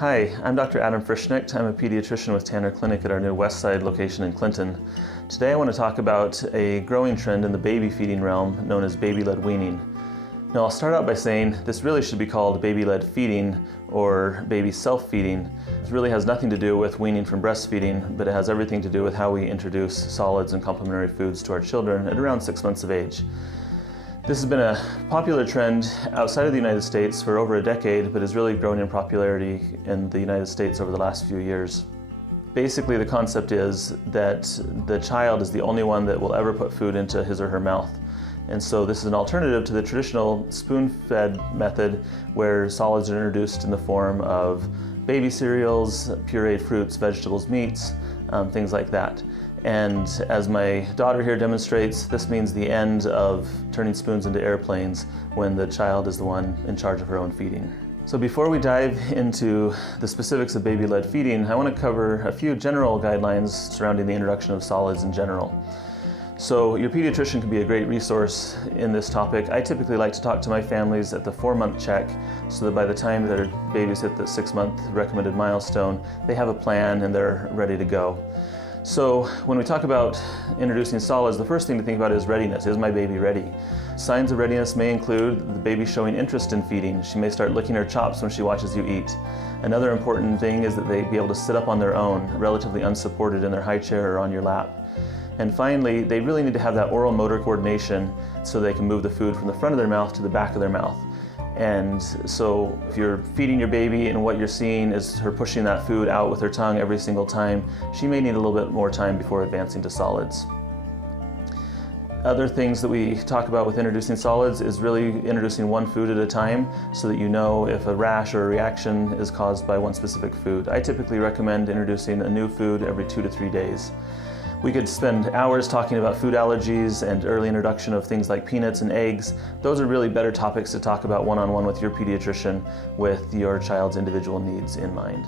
Hi, I'm Dr. Adam Frischknecht. I'm a pediatrician with Tanner Clinic at our new Westside location in Clinton. Today I want to talk about a growing trend in the baby feeding realm known as baby-led weaning. Now I'll start out by saying this really should be called baby-led feeding or baby self-feeding. It really has nothing to do with weaning from breastfeeding, but it has everything to do with how we introduce solids and complementary foods to our children at around 6 months of age. This has been a popular trend outside of the United States for over a decade, but has really grown in popularity in the United States over the last few years. Basically, the concept is that the child is the only one that will ever put food into his or her mouth. And so this is an alternative to the traditional spoon-fed method where solids are introduced in the form of baby cereals, pureed fruits, vegetables, meats, things like that. And as my daughter here demonstrates, this means the end of turning spoons into airplanes when the child is the one in charge of her own feeding. So before we dive into the specifics of baby-led feeding, I want to cover a few general guidelines surrounding the introduction of solids in general. So your pediatrician can be a great resource in this topic. I typically like to talk to my families at the 4-month check so that by the time their babies hit the 6-month recommended milestone, they have a plan and they're ready to go. So when we talk about introducing solids, the first thing to think about is readiness. Is my baby ready? Signs of readiness may include the baby showing interest in feeding. She may start licking her chops when she watches you eat. Another important thing is that they be able to sit up on their own, relatively unsupported in their high chair or on your lap. And finally, they really need to have that oral motor coordination so they can move the food from the front of their mouth to the back of their mouth. And so if you're feeding your baby and what you're seeing is her pushing that food out with her tongue every single time, she may need a little bit more time before advancing to solids. Other things that we talk about with introducing solids is really introducing one food at a time so that you know if a rash or a reaction is caused by one specific food. I typically recommend introducing a new food every 2 to 3 days. We could spend hours talking about food allergies and early introduction of things like peanuts and eggs. Those are really better topics to talk about one-on-one with your pediatrician with your child's individual needs in mind.